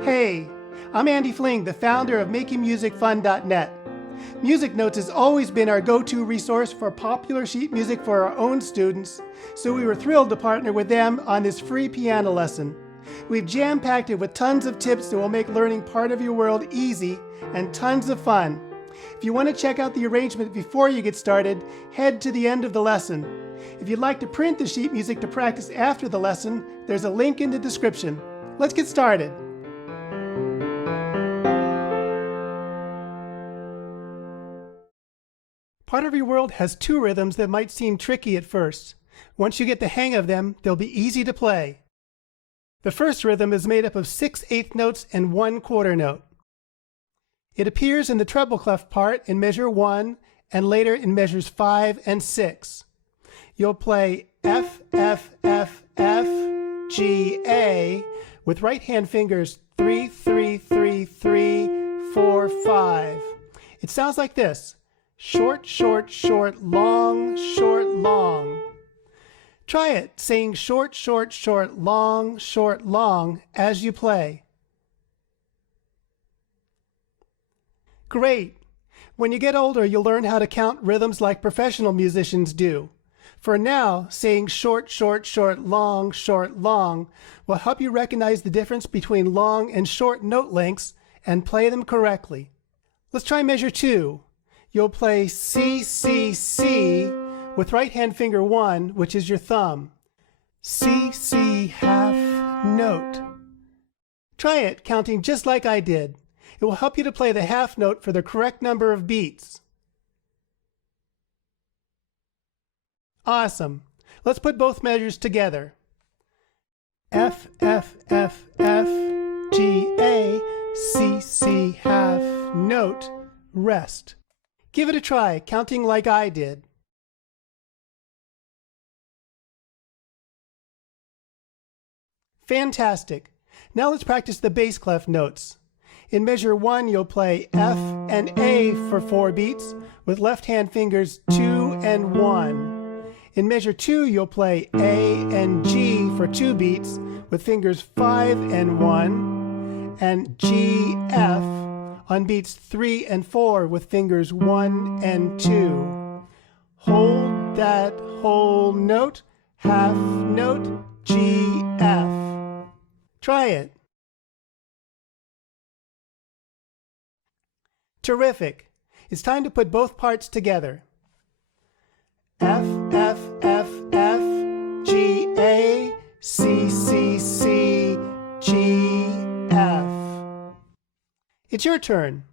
Hey, I'm Andy Fling, the founder of MakingMusicFun.net. MusicNotes has always been our go-to resource for popular sheet music for our own students, so we were thrilled to partner with them on this free piano lesson. We've jam-packed it with tons of tips that will make learning part of your world easy and tons of fun. If you want to check out the arrangement before you get started, head to the end of the lesson. If you'd like to print the sheet music to practice after the lesson, there's a link in the description. Let's get started. Part of your world has two rhythms that might seem tricky at first. Once you get the hang of them, they'll be easy to play. The first rhythm is made up of 6/8 notes and 1/4 note. It appears in the treble clef part in measure 1 and later in measures 5 and 6. You'll play F, F, F, F, G, A with right hand fingers 3, 3, 3, 3, 4, 5. It sounds like this. Short, short, short, long, short, long. Try it, saying short, short, short, long, as you play. Great! When you get older, you'll learn how to count rhythms like professional musicians do. For now, saying short, short, short, long will help you recognize the difference between long and short note lengths and play them correctly. Let's try measure 2. You'll play C, C, C with right hand finger 1, which is your thumb. C, C, half note. Try it, counting just like I did. It will help you to play the half note for the correct number of beats. Awesome. Let's put both measures together. F, F, F, F, G, A, C, C, half note, rest. Give it a try, counting like I did. Fantastic. Now let's practice the bass clef notes. In measure 1, you'll play F and A for 4 beats with left hand fingers 2 and 1. In measure 2, you'll play A and G for 2 beats with fingers 5 and 1, and G, F on beats 3 and 4 with fingers 1 and 2. Hold that whole note, half note, G, F. Try it. Terrific. It's time to put both parts together. F, F, F, F, G, A, C, C, C, G, F. It's your turn.